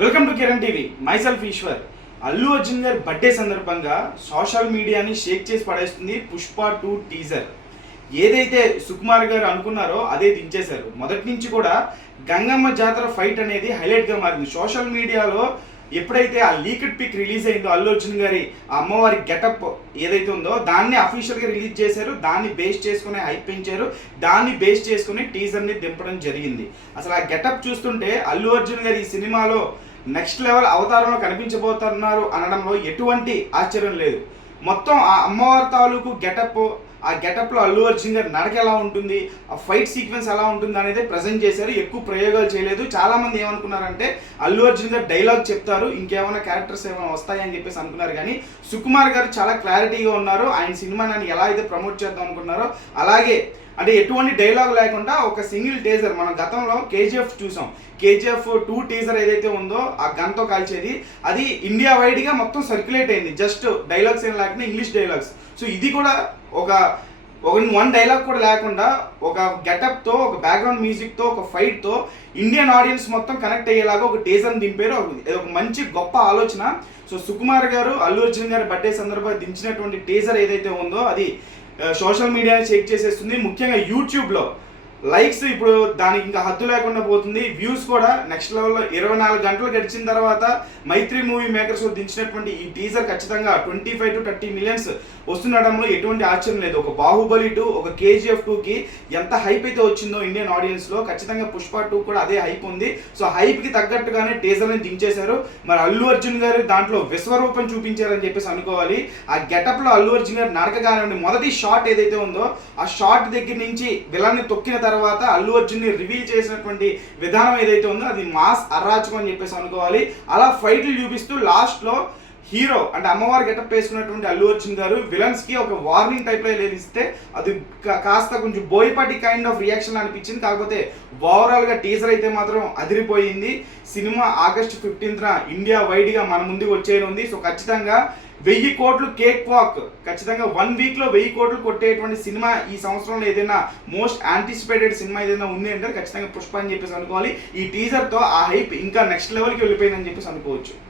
Welcome to Kiran TV. Myself Eshwar. Allu Arjun గారి birthday సందర్భంగా social మీడియాని షేక్ చేసి పడేస్తుంది పుష్ప టూ టీజర్. ఏదైతే సుకుమార్ గారు అనుకున్నారో అదే దించేశారు. మొదటి నుంచి కూడా గంగమ్మ జాతర ఫైట్ అనేది హైలైట్గా మారింది. సోషల్ మీడియాలో ఎప్పుడైతే ఆ లీక్డ్ పిక్ రిలీజ్ అయిందో అల్లు అర్జున్ గారి ఆ అమ్మవారి గెటప్ ఏదైతే ఉందో దాన్ని అఫీషియల్గా రిలీజ్ చేశారు దాన్ని బేస్ చేసుకుని హైప్ పెంచారు దాన్ని బేస్ చేసుకుని టీజర్ని దింపడం జరిగింది. అసలు ఆ గెటప్ చూస్తుంటే అల్లు అర్జున్ గారి ఈ సినిమాలో నెక్స్ట్ లెవెల్ అవతారంలో కనిపించబోతున్నారు అనడంలో ఎటువంటి ఆశ్చర్యం లేదు. మొత్తం ఆ అమ్మవారి తాలూకు గెటప్ ఆ గెటప్లో అల్లు అర్జున్ గారి నడక ఎలా ఉంటుంది ఆ ఫైట్ సీక్వెన్స్ ఎలా ఉంటుంది అనేది ప్రజెంట్ చేశారు. ఎక్కువ ప్రయోగాలు చేయలేదు. చాలామంది ఏమనుకున్నారంటే అల్లు అర్జున్ గారు డైలాగ్ చెప్తారు ఇంకేమైనా క్యారెక్టర్స్ ఏమైనా వస్తాయని చెప్పేసి అనుకున్నారు. కానీ సుకుమార్ గారు చాలా క్లారిటీగా ఉన్నారు. ఆయన సినిమాని ఎలా అయితే ప్రమోట్ చేద్దాం అనుకున్నారో అలాగే అంటే ఎటువంటి డైలాగ్ లేకుండా ఒక సింగిల్ టేజర్ మనం గతంలో కేజీఎఫ్ చూసాం. కేజీఎఫ్ టూ టీజర్ ఏదైతే ఉందో ఆ గన్తో కాల్చేది అది ఇండియా వైడ్గా మొత్తం సర్క్యులేట్ అయింది. జస్ట్ డైలాగ్స్ ఏం లేకుండా ఇంగ్లీష్ డైలాగ్స్. సో ఇది కూడా ఒక ఒక వన్ డైలాగ్ కూడా లేకుండా ఒక గెటప్తో ఒక బ్యాక్గ్రౌండ్ మ్యూజిక్తో ఒక ఫైట్తో ఇండియన్ ఆడియన్స్ మొత్తం కనెక్ట్ అయ్యేలాగా ఒక టీజర్ దింపారు ఒక మంచి గొప్ప ఆలోచన. సో సుకుమార్ గారు అల్లు అర్జున్ గారి బర్త్డే సందర్భంగా దించినటువంటి టీజర్ ఏదైతే ఉందో అది సోషల్ మీడియాని చెక్ చేసేస్తుంది. ముఖ్యంగా యూట్యూబ్లో. లైక్స్ ఇప్పుడు దానికి ఇంకా హద్దు లేకుండా పోతుంది. వ్యూస్ కూడా నెక్స్ట్ లెవెల్లో ఇరవై నాలుగు గంటలు గడిచిన తర్వాత మైత్రి మూవీ మేకర్స్ దించినటువంటి ఈ టీజర్ ఖచ్చితంగా twenty five to thirty millions వస్తుండడంలో ఎటువంటి ఆశ్చర్యం లేదు. ఒక బాహుబలి టూ ఒక కేజీఎఫ్ టూకి ఎంత హైప్ అయితే వచ్చిందో ఇండియన్ ఆడియన్స్లో ఖచ్చితంగా పుష్ప టూ కూడా అదే హైప్ ఉంది. సో హైప్కి తగ్గట్టుగానే టీజర్ని దించేశారు మరి అల్లు అర్జున్ గారు దాంట్లో విశ్వరూపం చూపించారని చెప్పేసి అనుకోవాలి. ఆ గెటప్లో అల్లు అర్జున్ గారు నడక కానివ్వండి మొదటి షాట్ ఏదైతే ఉందో ఆ షాట్ దగ్గర నుంచి విలాన్ని తొక్కిన తర్వాత అల్లు అర్జున్ని రివీల్ చేసినటువంటి విధానం ఏదైతే ఉందో అది మాస్ అరాచకం అని చెప్పేసి అనుకోవాలి. అలా ఫైట్లు చూపిస్తూ లాస్ట్లో హీరో అంటే అమ్మవారి గెటప్ వేసుకున్నటువంటి అల్లు అర్జున్ గారు విలన్స్కి ఒక వార్నింగ్ టైప్లో ఇస్తే అది కా- కాస్త కొంచెం బోయపాటి కైండ్ ఆఫ్ రియాక్షన్ అనిపించింది. కాకపోతే ఓవరాల్గా టీజర్ అయితే మాత్రం అదిరిపోయింది. సినిమా ఆగస్ట్ ఫిఫ్టీన్త్ ఇండియా వైడ్గా మన ముందుకు వచ్చేది ఉంది సో ఖచ్చితంగా వెయ్యి కోట్లు కేక్ వాక్ ఖచ్చితంగా వన్ వీక్లో వెయ్యి కోట్లు కొట్టేటువంటి సినిమా ఈ సంవత్సరంలో ఏదైనా మోస్ట్ యాంటిసిపేటెడ్ సినిమా ఏదైనా ఉంది అంటే ఖచ్చితంగా పుష్ప అని చెప్పేసి అనుకోవాలి. ఈ టీజర్తో ఆ హైప్ ఇంకా నెక్స్ట్ లెవెల్కి వెళ్ళిపోయిందని చెప్పేసి అనుకోవచ్చు.